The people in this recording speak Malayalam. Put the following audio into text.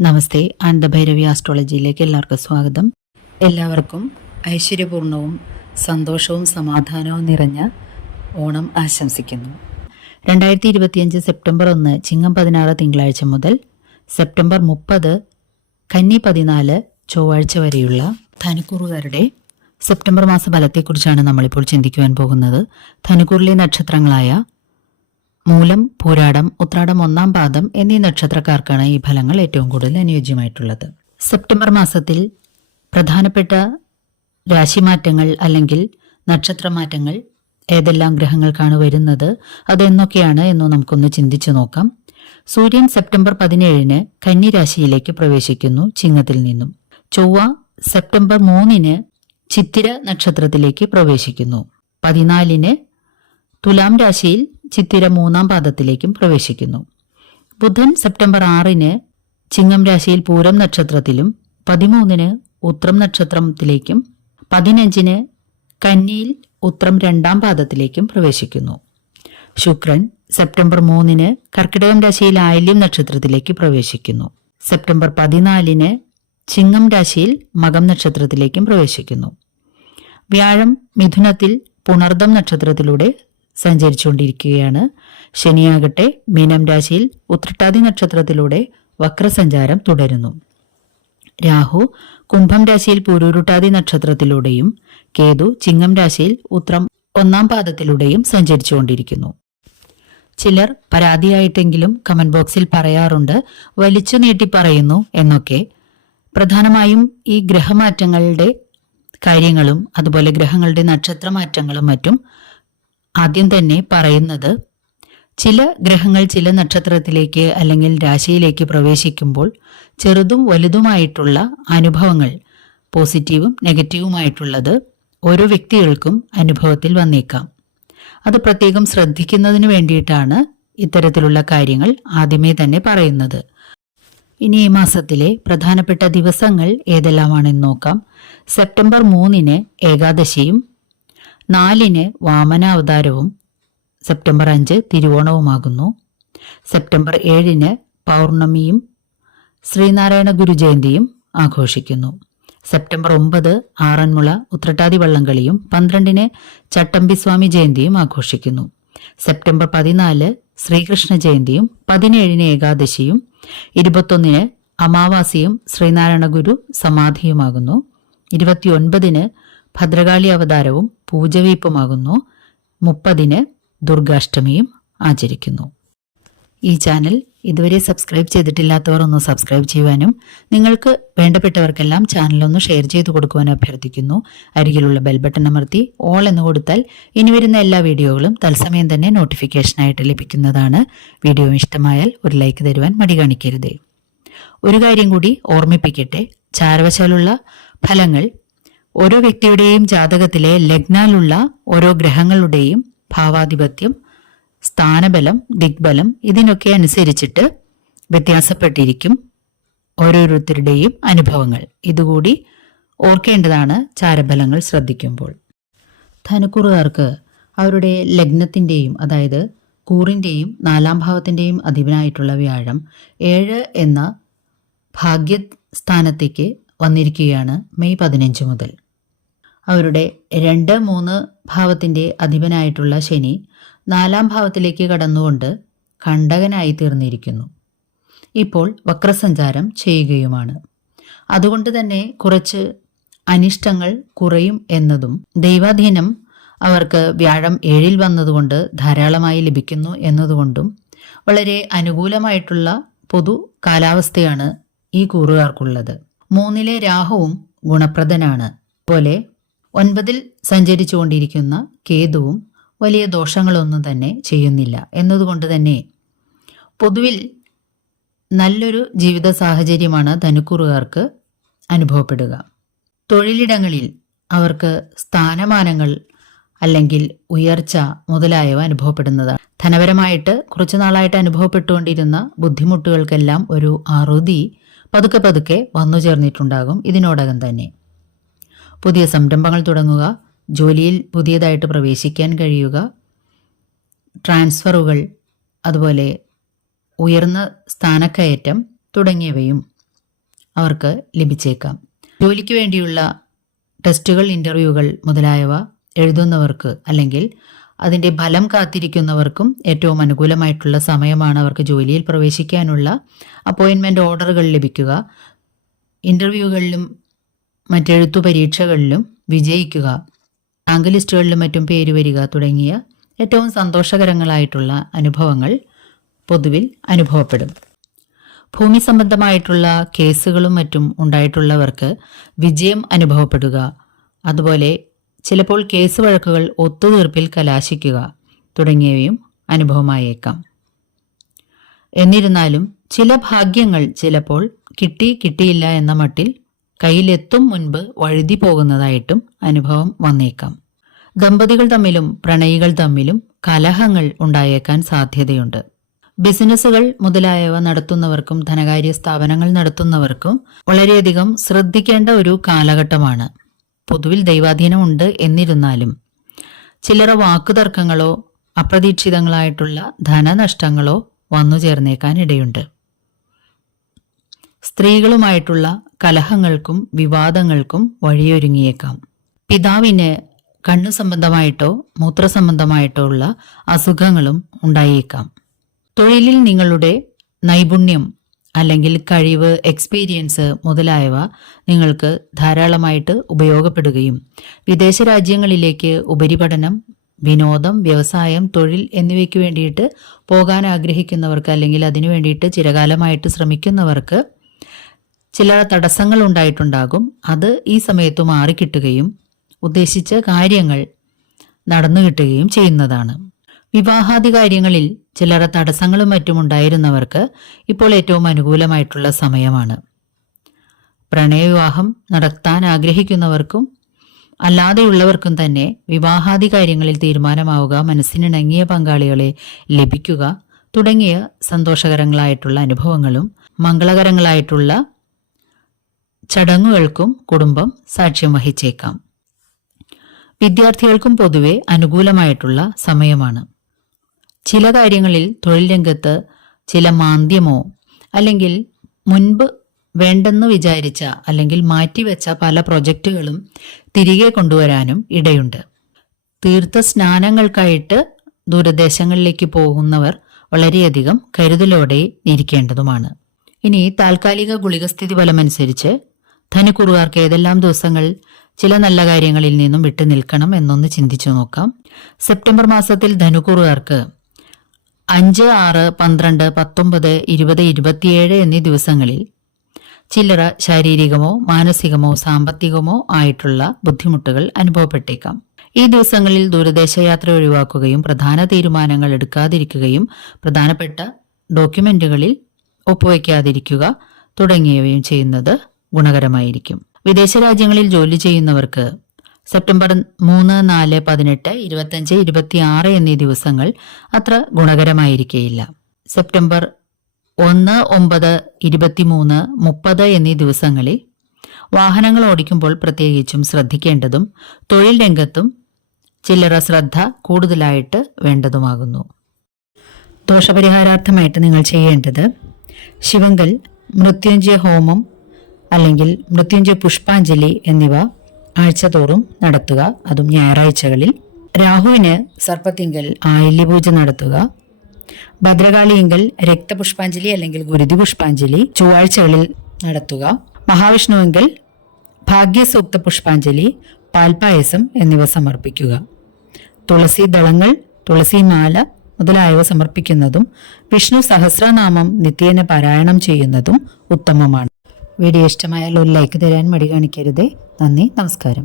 നമസ്തേ ആനന്ദഭൈരവി ആസ്ട്രോളജിയിലേക്ക് എല്ലാവർക്കും സ്വാഗതം. എല്ലാവർക്കും ഐശ്വര്യപൂർണവും സന്തോഷവും സമാധാനവും നിറഞ്ഞ ഓണം ആശംസിക്കുന്നു. രണ്ടായിരത്തി ഇരുപത്തിയഞ്ച് സെപ്റ്റംബർ ഒന്ന് ചിങ്ങം പതിനാറ് തിങ്കളാഴ്ച മുതൽ സെപ്റ്റംബർ മുപ്പത് കന്നി പതിനാല് ചൊവ്വാഴ്ച വരെയുള്ള ധനുക്കൂറുകാരുടെ സെപ്റ്റംബർ മാസ ഫലത്തെക്കുറിച്ചാണ് നമ്മളിപ്പോൾ ചിന്തിക്കുവാൻ പോകുന്നത്. ധനുക്കൂറിലെ നക്ഷത്രങ്ങളായ മൂലം പൂരാടം ഉത്രാടം ഒന്നാം പാദം എന്നീ നക്ഷത്രക്കാർക്കാണ് ഈ ഫലങ്ങൾ ഏറ്റവും കൂടുതൽ അനുയോജ്യമായിട്ടുള്ളത്. സെപ്റ്റംബർ മാസത്തിൽ പ്രധാനപ്പെട്ട രാശിമാറ്റങ്ങൾ അല്ലെങ്കിൽ നക്ഷത്രമാറ്റങ്ങൾ ഏതെല്ലാം ഗ്രഹങ്ങൾക്കാണ് വരുന്നത് അതെന്നൊക്കെയാണ് എന്ന് നമുക്കൊന്ന് ചിന്തിച്ചു നോക്കാം. സൂര്യൻ സെപ്റ്റംബർ പതിനേഴിന് കന്നിരാശിയിലേക്ക് പ്രവേശിക്കുന്നു ചിങ്ങത്തിൽ നിന്നും. ചൊവ്വ സെപ്റ്റംബർ മൂന്നിന് ചിത്തിര നക്ഷത്രത്തിലേക്ക് പ്രവേശിക്കുന്നു. പതിനാലിന് തുലാം രാശിയിൽ ചിത്തിര മൂന്നാം പാദത്തിലേക്കും പ്രവേശിക്കുന്നു. ബുധൻ സെപ്റ്റംബർ ആറിന് ചിങ്ങം രാശിയിൽ പൂരം നക്ഷത്രത്തിലും പതിമൂന്നിന് ഉത്രം നക്ഷത്രത്തിലേക്കും പതിനഞ്ചിന് കന്നിയിൽ ഉത്രം രണ്ടാം പാദത്തിലേക്കും പ്രവേശിക്കുന്നു. ശുക്രൻ സെപ്റ്റംബർ മൂന്നിന് കർക്കിടകം രാശിയിൽ ആയില്യം നക്ഷത്രത്തിലേക്ക് പ്രവേശിക്കുന്നു. സെപ്റ്റംബർ പതിനാലിന് ചിങ്ങം രാശിയിൽ മകം നക്ഷത്രത്തിലേക്കും പ്രവേശിക്കുന്നു. വ്യാഴം മിഥുനത്തിൽ പുണർദം നക്ഷത്രത്തിലൂടെ സഞ്ചരിച്ചുകൊണ്ടിരിക്കുകയാണ്. ശനിയാകട്ടെ മീനം രാശിയിൽ ഉത്രട്ടാതി നക്ഷത്രത്തിലൂടെ വക്രസഞ്ചാരം തുടരുന്നു. രാഹു കുംഭം രാശിയിൽ പൂരൂരുട്ടാതി നക്ഷത്രത്തിലൂടെയും കേതു ചിങ്ങം രാശിയിൽ ഉത്രം ഒന്നാം പാദത്തിലൂടെയും സഞ്ചരിച്ചുകൊണ്ടിരിക്കുന്നു. ചിലർ പരാതിയായിട്ടെങ്കിലും കമന്റ് ബോക്സിൽ പറയാറുണ്ട് വലിച്ചു നീട്ടി പറയുന്നു എന്നൊക്കെ. പ്രധാനമായും ഈ ഗ്രഹമാറ്റങ്ങളുടെ കാര്യങ്ങളും അതുപോലെ ഗ്രഹങ്ങളുടെ നക്ഷത്രമാറ്റങ്ങളും മറ്റും ആദ്യം തന്നെ പറയുന്നത് ചില ഗ്രഹങ്ങൾ ചില നക്ഷത്രത്തിലേക്ക് അല്ലെങ്കിൽ രാശിയിലേക്ക് പ്രവേശിക്കുമ്പോൾ ചെറുതും വലുതുമായിട്ടുള്ള അനുഭവങ്ങൾ പോസിറ്റീവും നെഗറ്റീവുമായിട്ടുള്ളത് ഓരോ വ്യക്തികൾക്കും അനുഭവത്തിൽ വന്നേക്കാം. അത് പ്രത്യേകം ശ്രദ്ധിക്കുന്നതിന് വേണ്ടിയിട്ടാണ് ഇത്തരത്തിലുള്ള കാര്യങ്ങൾ ആദ്യമേ തന്നെ പറയുന്നത്. ഇനി ഈ മാസത്തിലെ പ്രധാനപ്പെട്ട ദിവസങ്ങൾ ഏതെല്ലാമാണെന്ന് നോക്കാം. സെപ്റ്റംബർ മൂന്നിന് ഏകാദശിയും നാലിന് വാമനാവതാരവും സെപ്റ്റംബർ അഞ്ച് തിരുവോണവുമാകുന്നു. സെപ്റ്റംബർ ഏഴിന് പൗർണമിയും ശ്രീനാരായണ ഗുരു ജയന്തിയും ആഘോഷിക്കുന്നു. സെപ്റ്റംബർ ഒമ്പത് ആറന്മുള ഉത്രട്ടാതി വള്ളംകളിയും പന്ത്രണ്ടിന് ചട്ടമ്പിസ്വാമി ജയന്തിയും ആഘോഷിക്കുന്നു. സെപ്റ്റംബർ പതിനാല് ശ്രീകൃഷ്ണ ജയന്തിയും പതിനേഴിന് ഏകാദശിയും ഇരുപത്തൊന്നിന് അമാവാസിയും ശ്രീനാരായണ ഗുരു സമാധിയുമാകുന്നു. ഇരുപത്തിയൊൻപതിന് ഭദ്രകാളി അവതാരവും പൂജവീപ്പുമാകുന്നു. മുപ്പതിന് ദുർഗാഷ്ടമിയും ആചരിക്കുന്നു. ഈ ചാനൽ ഇതുവരെ സബ്സ്ക്രൈബ് ചെയ്തിട്ടില്ലാത്തവർ ഒന്ന് സബ്സ്ക്രൈബ് ചെയ്യുവാനും നിങ്ങൾക്ക് വേണ്ടപ്പെട്ടവർക്കെല്ലാം ചാനലൊന്ന് ഷെയർ ചെയ്തു കൊടുക്കുവാനും അഭ്യർത്ഥിക്കുന്നു. അരികിലുള്ള ബെൽ ബട്ടൺ അമർത്തി ഓൾ എന്ന് കൊടുത്താൽ ഇനി വരുന്ന എല്ലാ വീഡിയോകളും തത്സമയം തന്നെ നോട്ടിഫിക്കേഷനായിട്ട് ലഭിക്കുന്നതാണ്. വീഡിയോ ഇഷ്ടമായാൽ ഒരു ലൈക്ക് തരുവാൻ മടി കാണിക്കരുതേ. ഒരു കാര്യം കൂടി ഓർമ്മിപ്പിക്കട്ടെ. ചാരവശാലുള്ള ഫലങ്ങൾ ഓരോ വ്യക്തിയുടെയും ജാതകത്തിലെ ലഗ്നാലുള്ള ഓരോ ഗ്രഹങ്ങളുടെയും ഭാവാധിപത്യം സ്ഥാനബലം ദിഗ്ബലം ഇതിനൊക്കെ അനുസരിച്ചിട്ട് വ്യത്യാസപ്പെട്ടിരിക്കും ഓരോരുത്തരുടെയും അനുഭവങ്ങൾ. ഇതുകൂടി ഓർക്കേണ്ടതാണ് ചാരബലങ്ങൾ ശ്രദ്ധിക്കുമ്പോൾ. ധനുക്കുറുകാർക്ക് അവരുടെ ലഗ്നത്തിന്റെയും അതായത് കൂറിന്റെയും നാലാം ഭാവത്തിന്റെയും അധിപനായിട്ടുള്ള വ്യാഴം ഏഴ് എന്ന ഭാഗ്യ ഭാഗ്യസ്ഥാനത്തേക്ക് വന്നിരിക്കുകയാണ് മെയ് പതിനഞ്ച് മുതൽ. അവരുടെ രണ്ട് മൂന്ന് ഭാവത്തിന്റെ അധിപനായിട്ടുള്ള ശനി നാലാം ഭാവത്തിലേക്ക് കടന്നുകൊണ്ട് കണ്ടകനായി തീർന്നിരിക്കുന്നു. ഇപ്പോൾ വക്രസഞ്ചാരം ചെയ്യുകയുമാണ്. അതുകൊണ്ട് തന്നെ കുറച്ച് അനിഷ്ടങ്ങൾ കുറയും എന്നതും ദൈവാധീനം അവർക്ക് വ്യാഴം ഏഴിൽ വന്നതുകൊണ്ട് ധാരാളമായി ലഭിക്കുന്നു എന്നതുകൊണ്ടും വളരെ അനുകൂലമായിട്ടുള്ള പൊതു കാലാവസ്ഥയാണ് ഈ കൂറുകാർക്കുള്ളത്. മൂന്നിലെ രാഹുവും ഗുണപ്രദനാണ്. പോലെ ഒൻപതിൽ സഞ്ചരിച്ചുകൊണ്ടിരിക്കുന്ന കേതുവും വലിയ ദോഷങ്ങളൊന്നും തന്നെ ചെയ്യുന്നില്ല. എന്നതുകൊണ്ട് തന്നെ പൊതുവിൽ നല്ലൊരു ജീവിത സാഹചര്യമാണ് ധനുക്കുറുകാർക്ക് അനുഭവപ്പെടുക. തൊഴിലിടങ്ങളിൽ അവർക്ക് സ്ഥാനമാനങ്ങൾ അല്ലെങ്കിൽ ഉയർച്ച മുതലായവ അനുഭവപ്പെടുന്നതാണ്. ധനപരമായിട്ട് കുറച്ചു നാളായിട്ട് അനുഭവപ്പെട്ടുകൊണ്ടിരുന്ന ബുദ്ധിമുട്ടുകൾക്കെല്ലാം ഒരു അറുതി പതുക്കെ പതുക്കെ വന്നു ചേർന്നിട്ടുണ്ടാകും ഇതിനോടകം തന്നെ. പുതിയ സംരംഭങ്ങൾ തുടങ്ങുക ജോലിയിൽ പുതിയതായിട്ട് പ്രവേശിക്കാൻ കഴിയുക ട്രാൻസ്ഫറുകൾ അതുപോലെ ഉയർന്ന സ്ഥാനക്കയറ്റം തുടങ്ങിയവയും അവർക്ക് ലഭിച്ചേക്കാം. ജോലിക്ക് വേണ്ടിയുള്ള ടെസ്റ്റുകൾ ഇന്റർവ്യൂകൾ മുതലായവ എഴുതുന്നവർക്ക് അല്ലെങ്കിൽ അതിന്റെ ഫലം കാത്തിരിക്കുന്നവർക്കും ഏറ്റവും അനുകൂലമായിട്ടുള്ള സമയമാണ് അവർക്ക് ജോലിയിൽ പ്രവേശിക്കാനുള്ള അപ്പോയിൻമെന്റ് ഓർഡറുകൾ ലഭിക്കുക ഇന്റർവ്യൂകളിലും മറ്റെഴുത്തു പരീക്ഷകളിലും വിജയിക്കുക റാങ്ക് മറ്റും പേര് വരിക തുടങ്ങിയ ഏറ്റവും സന്തോഷകരങ്ങളായിട്ടുള്ള അനുഭവങ്ങൾ പൊതുവിൽ അനുഭവപ്പെടും. ഭൂമി സംബന്ധമായിട്ടുള്ള കേസുകളും മറ്റും ഉണ്ടായിട്ടുള്ളവർക്ക് വിജയം അനുഭവപ്പെടുക അതുപോലെ ചിലപ്പോൾ കേസ് വഴക്കുകൾ ഒത്തുതീർപ്പിൽ കലാശിക്കുക തുടങ്ങിയവയും അനുഭവമായേക്കാം. എന്നിരുന്നാലും ചില ഭാഗ്യങ്ങൾ ചിലപ്പോൾ കിട്ടി കിട്ടിയില്ല എന്ന മട്ടിൽ കയ്യിലെത്തും മുൻപ് വഴുതി പോകുന്നതായിട്ടും അനുഭവം വന്നേക്കാം. ദമ്പതികൾ തമ്മിലും പ്രണയികൾ തമ്മിലും കലഹങ്ങൾ ഉണ്ടായേക്കാൻ സാധ്യതയുണ്ട്. ബിസിനസ്സുകൾ മുതലായവ നടത്തുന്നവർക്കും ധനകാര്യ സ്ഥാപനങ്ങൾ നടത്തുന്നവർക്കും വളരെയധികം ശ്രദ്ധിക്കേണ്ട ഒരു കാലഘട്ടമാണ്. പൊതുവിൽ ദൈവാധീനമുണ്ട് എന്നിരുന്നാലും ചിലർ വാക്കുതർക്കങ്ങളോ അപ്രതീക്ഷിതങ്ങളായിട്ടുള്ള ധനനഷ്ടങ്ങളോ വന്നു ചേർന്നേക്കാൻ ഇടയുണ്ട് സ്ത്രീകളുമായിട്ടുള്ള കലഹങ്ങൾക്കും വിവാദങ്ങൾക്കും വഴിയൊരുങ്ങിയേക്കാം. പിതാവിന് കണ്ണു സംബന്ധമായിട്ടോ മൂത്ര സംബന്ധമായിട്ടോ ഉള്ള അസുഖങ്ങളും ഉണ്ടായേക്കാം. തൊഴിലിൽ നിങ്ങളുടെ നൈപുണ്യം അല്ലെങ്കിൽ കഴിവ് എക്സ്പീരിയൻസ് മുതലായവ നിങ്ങൾക്ക് ധാരാളമായിട്ട് ഉപയോഗപ്പെടുകയും വിദേശ രാജ്യങ്ങളിലേക്ക് ഉപരിപഠനം വിനോദം വ്യവസായം തൊഴിൽ എന്നിവയ്ക്ക് വേണ്ടിയിട്ട് പോകാൻ ആഗ്രഹിക്കുന്നവർക്ക് അല്ലെങ്കിൽ അതിനു വേണ്ടിയിട്ട് ചിരകാലമായിട്ട് ശ്രമിക്കുന്നവർക്ക് ചില തടസ്സങ്ങൾ ഉണ്ടായിട്ടുണ്ടാകും. അത് ഈ സമയത്ത് മാറിക്കിട്ടുകയും ഉദ്ദേശിച്ച കാര്യങ്ങൾ നടന്നു കിട്ടുകയും ചെയ്യുന്നതാണ്. വിവാഹാദി കാര്യങ്ങളിൽ ചിലർ തടസ്സങ്ങളും മറ്റും ഉണ്ടായിരുന്നവർക്ക് ഇപ്പോൾ ഏറ്റവും അനുകൂലമായിട്ടുള്ള സമയമാണ്. പ്രണയവിവാഹം നടത്താൻ ആഗ്രഹിക്കുന്നവർക്കും അല്ലാതെയുള്ളവർക്കും തന്നെ വിവാഹാദി കാര്യങ്ങളിൽ തീരുമാനമാവുക മനസ്സിനിണങ്ങിയ പങ്കാളികളെ ലഭിക്കുക തുടങ്ങിയ സന്തോഷകരങ്ങളായിട്ടുള്ള അനുഭവങ്ങളും മംഗളകരങ്ങളായിട്ടുള്ള ചടങ്ങുകൾക്കും കുടുംബം സാക്ഷ്യം വഹിച്ചേക്കാം. വിദ്യാർത്ഥികൾക്കും പൊതുവെ അനുകൂലമായിട്ടുള്ള സമയമാണ്. ചില കാര്യങ്ങളിൽ തൊഴിൽ രംഗത്ത് ചില മാന്ദ്യമോ അല്ലെങ്കിൽ മുൻപ് വേണ്ടെന്ന് വിചാരിച്ച അല്ലെങ്കിൽ മാറ്റിവെച്ച പല പ്രൊജക്റ്റുകളും തിരികെ കൊണ്ടുവരാനും ഇടയുണ്ട്. തീർത്ഥ സ്നാനങ്ങൾക്കായിട്ട് ദൂരദേശങ്ങളിലേക്ക് പോകുന്നവർ വളരെയധികം കരുതലോടെ ഇരിക്കേണ്ടതുമാണ്. ഇനി താൽക്കാലിക ഗുളികസ്ഥിതി ഫലമനുസരിച്ച് ധനുക്കുറുകാർക്ക് ഏതെല്ലാം ദിവസങ്ങൾ ചില നല്ല കാര്യങ്ങളിൽ നിന്നും വിട്ടു നിൽക്കണം എന്നൊന്ന് ചിന്തിച്ചു നോക്കാം. സെപ്റ്റംബർ മാസത്തിൽ ധനുക്കുറുകാർക്ക് അഞ്ച് ആറ് പന്ത്രണ്ട് പത്തൊമ്പത് ഇരുപത് ഇരുപത്തിയേഴ് എന്നീ ദിവസങ്ങളിൽ ചില്ലറ ശാരീരികമോ മാനസികമോ സാമ്പത്തികമോ ആയിട്ടുള്ള ബുദ്ധിമുട്ടുകൾ അനുഭവപ്പെട്ടേക്കാം. ഈ ദിവസങ്ങളിൽ ദൂരദേശയാത്ര ഒഴിവാക്കുകയും പ്രധാന തീരുമാനങ്ങൾ എടുക്കാതിരിക്കുകയും പ്രധാനപ്പെട്ട ഡോക്യുമെന്റുകളിൽ ഒപ്പുവയ്ക്കാതിരിക്കുക തുടങ്ങിയവയും ചെയ്യുന്നത് ഗുണകരമായിരിക്കും. വിദേശ രാജ്യങ്ങളിൽ ജോലി ചെയ്യുന്നവർക്ക് സെപ്റ്റംബർ മൂന്ന് നാല് പതിനെട്ട് ഇരുപത്തഞ്ച് ഇരുപത്തിയാറ് എന്നീ ദിവസങ്ങൾ അത്ര ഗുണകരമായിരിക്കേയില്ല. സെപ്റ്റംബർ ഒന്ന് ഒമ്പത് ഇരുപത്തിമൂന്ന് മുപ്പത് എന്നീ ദിവസങ്ങളിൽ വാഹനങ്ങൾ ഓടിക്കുമ്പോൾ പ്രത്യേകിച്ചും ശ്രദ്ധിക്കേണ്ടതും തൊഴിൽ രംഗത്തും ചില്ലറ ശ്രദ്ധ കൂടുതലായിട്ട് വേണ്ടതുമാകുന്നു. ദോഷപരിഹാരാർത്ഥമായിട്ട് നിങ്ങൾ ചെയ്യേണ്ടത് ശിവങ്കൽ മൃത്യുഞ്ജയ ഹോമം അല്ലെങ്കിൽ മൃത്യുഞ്ജയ പുഷ്പാഞ്ജലി എന്നിവ ആഴ്ചതോറും നടത്തുക അതും ഞായറാഴ്ചകളിൽ. രാഹുവിന് സർപ്പത്തിങ്കൽ ആയില്യപൂജ നടത്തുക. ഭദ്രകാളിയെങ്കിൽ രക്തപുഷ്പാഞ്ജലി അല്ലെങ്കിൽ ഗുരുതി പുഷ്പാഞ്ജലി ചൊവ്വാഴ്ചകളിൽ നടത്തുക. മഹാവിഷ്ണുവെങ്കിൽ ഭാഗ്യസൂക്ത പുഷ്പാഞ്ജലി പാൽപായസം എന്നിവ സമർപ്പിക്കുക. തുളസി ദളങ്ങൾ തുളസി മാല മുതലായവ സമർപ്പിക്കുന്നതും വിഷ്ണു സഹസ്രനാമം നിത്യേന പാരായണം ചെയ്യുന്നതും ഉത്തമമാണ്. വീഡിയോ ഇഷ്ടമായാൽ ഒരു ലൈക്ക് തരാൻ മടി കാണിക്കരുതേ. നന്ദി നമസ്കാരം.